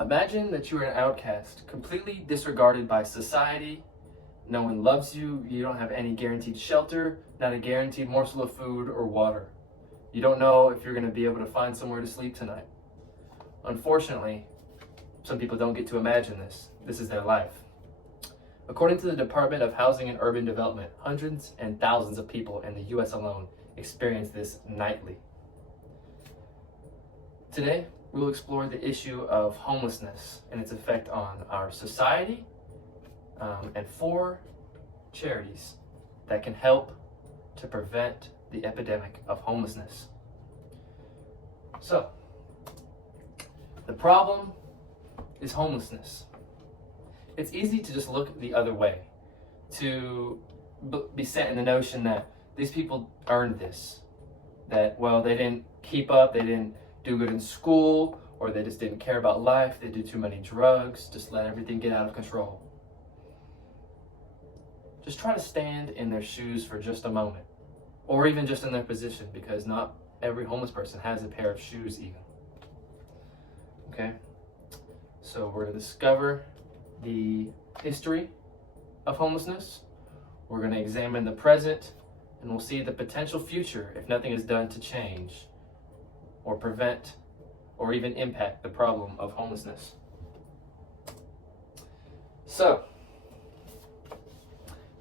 Imagine that you are an outcast, completely disregarded by society. No one loves you. You don't have any guaranteed shelter, not a guaranteed morsel of food or water. You don't know if you're going to be able to find somewhere to sleep tonight. Unfortunately, some people don't get to imagine this. This is their life. According to the Department of Housing and Urban Development, hundreds and thousands of people in the U.S. alone experience this nightly. Today, we'll explore the issue of homelessness and its effect on our society, and 4 charities that can help to prevent the epidemic of homelessness. So, the problem is homelessness. It's easy to just look the other way, to be set in the notion that these people earned this, that, well, they didn't keep up, they didn't do good in school, or they just didn't care about life, they did too many drugs, just let everything get out of control. Just try to stand in their shoes for just a moment, or even just in their position, because not every homeless person has a pair of shoes even. Okay? So we're going to discover the history of homelessness, we're going to examine the present, and we'll see the potential future if nothing is done to change or prevent or even impact the problem of homelessness. So,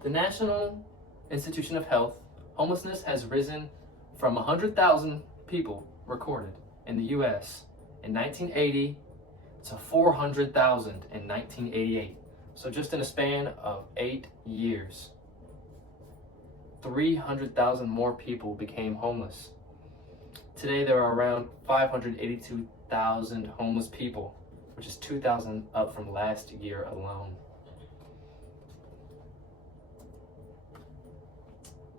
the National Institution of Health, homelessness has risen from 100,000 people recorded in the U.S. in 1980 to 400,000 in 1988. So just in a span of 8 years, 300,000 more people became homeless. Today there are around 582,000 homeless people, which is 2,000 up from last year alone.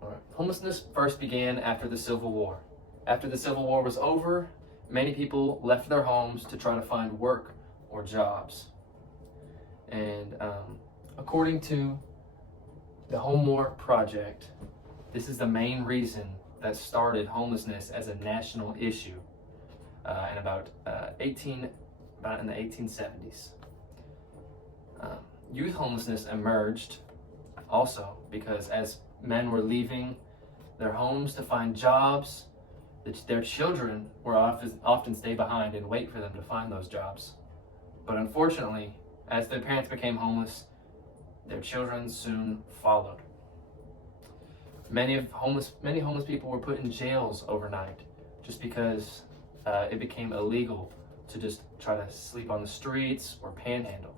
All right. Homelessness first began after the Civil War. After the Civil War was over, many people left their homes to try to find work or jobs. And according to the Home War Project, this is the main reason that started homelessness as a national issue in about in the 1870s. Youth homelessness emerged also because as men were leaving their homes to find jobs, their children were often stay behind and wait for them to find those jobs. But unfortunately, as their parents became homeless, their children soon followed. Many homeless people were put in jails overnight just because it became illegal to just try to sleep on the streets or panhandle.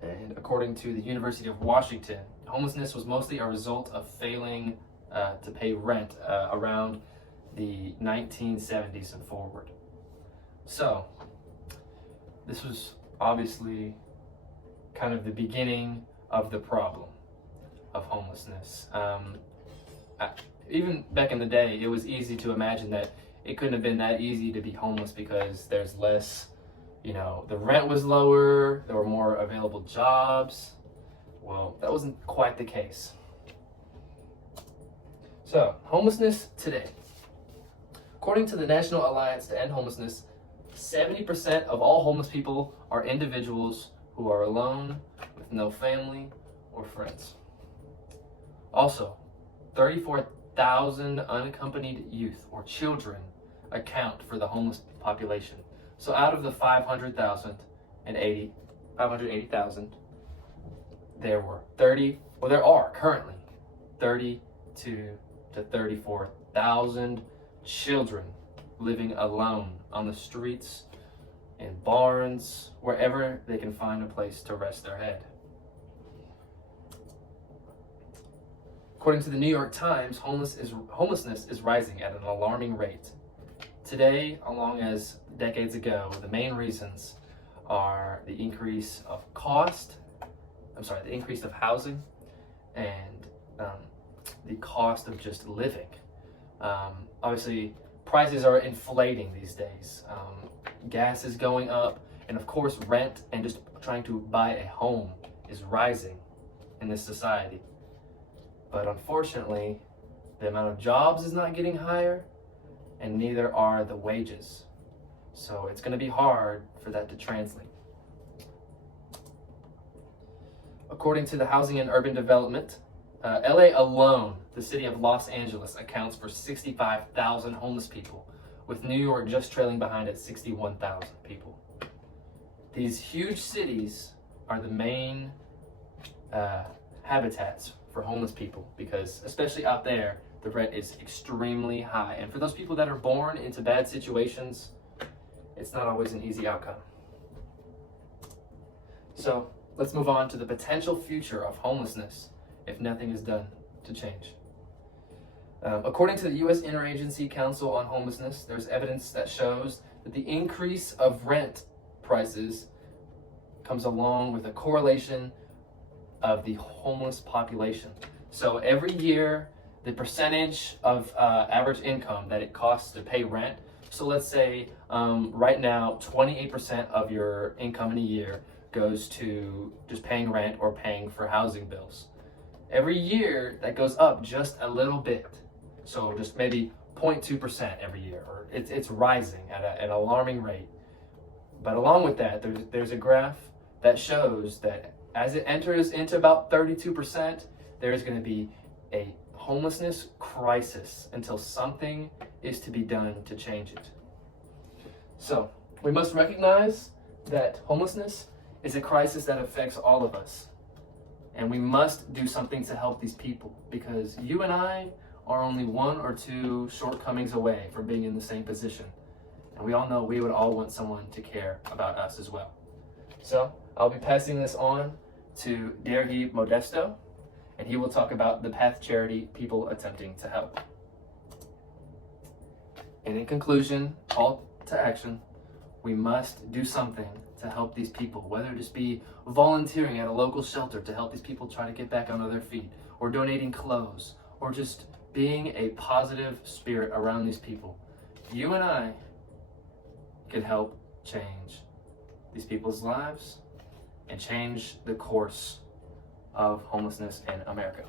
And according to the University of Washington, homelessness was mostly a result of failing to pay rent around the 1970s and forward. So, this was obviously kind of the beginning of the problem of homelessness. Even back in the day, it was easy to imagine that it couldn't have been that easy to be homeless because there's less, the rent was lower, there were more available jobs. Well, that wasn't quite the case. So, homelessness today. According to the National Alliance to End Homelessness, 70% of all homeless people are individuals who are alone with no family or friends. Also, 34,000 unaccompanied youth or children account for the homeless population. So out of the 580,000, there are currently 32 to 34,000 children living alone on the streets, in barns, wherever they can find a place to rest their head. According to the New York Times, homelessness is rising at an alarming rate. Today, along as decades ago, the main reasons are the increase of housing and the cost of just living. Obviously, prices are inflating these days. Gas is going up, and of course, rent and just trying to buy a home is rising in this society. But unfortunately, the amount of jobs is not getting higher, and neither are the wages. So it's going to be hard for that to translate. According to the Housing and Urban Development, LA alone, the city of Los Angeles, accounts for 65,000 homeless people, with New York just trailing behind at 61,000 people. These huge cities are the main habitats for homeless people because, especially out there, the rent is extremely high. And for those people that are born into bad situations, it's not always an easy outcome. So let's move on to the potential future of homelessness if nothing is done to change. According to the U.S. Interagency Council on Homelessness, there's evidence that shows that the increase of rent prices comes along with a correlation of the homeless population. So every year, the percentage of average income that it costs to pay rent. So let's say right now, 28% of your income in a year goes to just paying rent or paying for housing bills. Every year, that goes up just a little bit. So just maybe 0.2% every year, or it's rising at an alarming rate. But along with that, there's a graph that shows that as it enters into about 32%, there's going to be a homelessness crisis until something is to be done to change it. So we must recognize that homelessness is a crisis that affects all of us. And we must do something to help these people, because you and I are only one or two shortcomings away from being in the same position. And we all know we would all want someone to care about us as well. So I'll be passing this on to Dergi Modesto, and he will talk about the Path Charity people attempting to help. And in conclusion, call to action, we must do something to help these people, whether it just be volunteering at a local shelter to help these people try to get back onto their feet, or donating clothes, or just being a positive spirit around these people. You and I can help change these people's lives and change the course of homelessness in America.